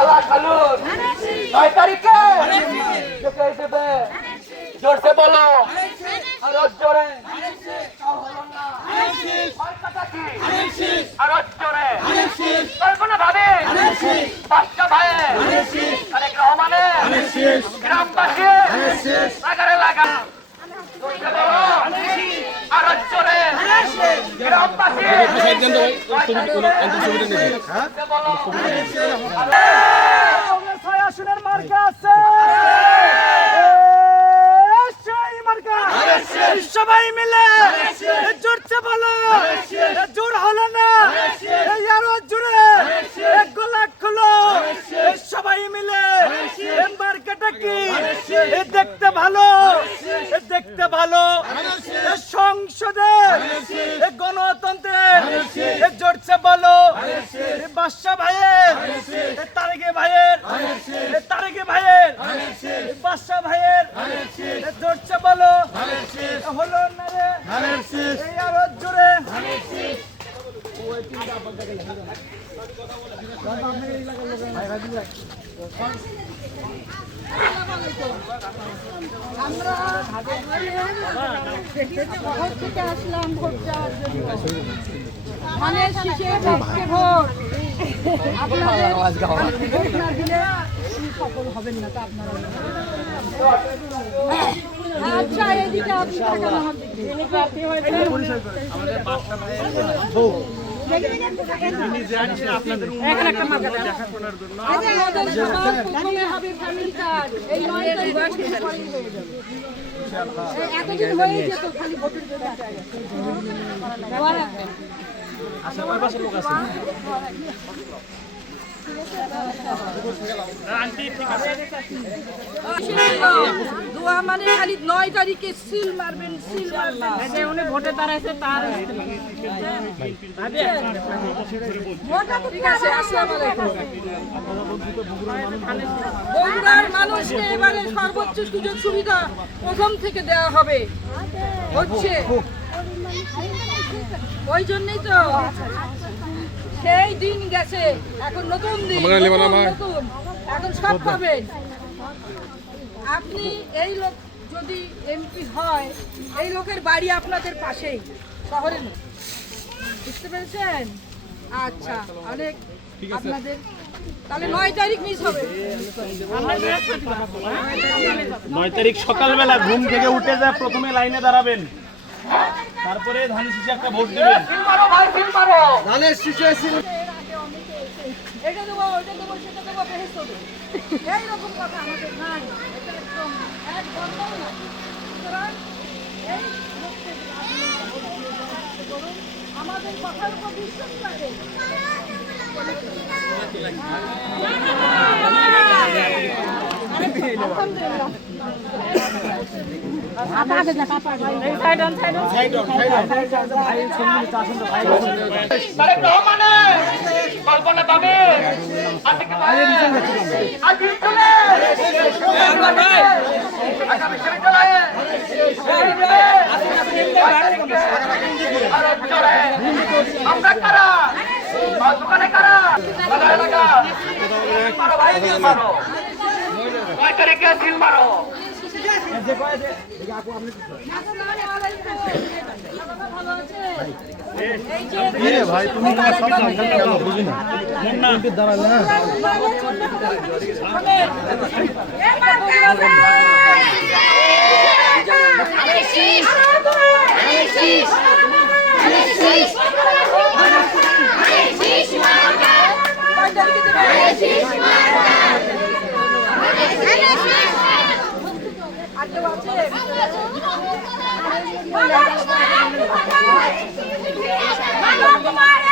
আলা খালুন 9 তারিখে কে দেবে জোরসে বলো আর জোরে আর জোরে কল্পনা ভাবে বাচ্চা ভাই আরেক রহমানে গ্রামবাসী লাগারে লাগা জোরসে বলো আর জোরে গ্রামবাসী আসনের মার্কা আছে সবাই মিলে জোরছে বলো জোর হলো না আরো জোরে গোলা খোলো সবাই মিলে মার্কাটা কি দেখতে ভালো সংসদে গণতন্ত্রের জোরছে বলো বাদশা ভাইয়ের তারেকে ভাইয়ের বাদশা ভাইয়ের জোরছে বলো হলো না রে আরো জোরে আমরা শহর থেকে আসলাম ভোট দেওয়ার জন্য ধানের শীষে বাক্যে ভোট আপনাদের ভোট না দিলে সফল হবেন না তা আপনারা আচ্ছা এদিকে আপনি থাকেন আমার দিকে প্রার্থী হয়েছে এতদিন হয়ে যেত খালি ভোটের জন্য মানে খালি 9 তারিখে সিল মারবেন উনি ভোটে দাঁড়াইছে তার ঠিক আছে। আসসালামু আলাইকুম। বগুড়ার মানুষকে এবারে সর্বোচ্চ সুযোগ সুবিধা প্রথম থেকে দেওয়া হবে হচ্ছে ওই জন্যই তো সেই দিন গেছে এখন নতুন দিন নতুন এখন সব পাবেন আপনি। এই লোক যদি এমপি হয় এই লোকের বাড়ি আপনাদের পাশেই শহরে না বুঝতে পেরেছেন? আচ্ছা অনেক আপনাদের তাহলে 9 তারিখ মিস হবে। 9 তারিখ সকালবেলা ঘুম থেকে উঠে যা প্রথমে লাইনে দাঁড়াবেন, তারপরে ধানের শীষে একটা ভোট দেবেন। ধানের শীষে এটা দেবো ওইটা দেবো সেটা দেবো বেহেস হবে এইরকম কথা আমাদের নাই। এটা একদম না। সুতরাং এই আমাদের কথার উপর বিশ্বাস রাখে। কল্পনা পাবে আমরা কারা দোকানে কারা মারো ভাই মারো 9 তারিখে সিল মারো। ভাই তুমি বুঝি না দাঁড়ালে না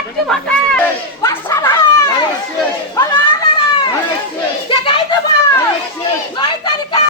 একটি ভোট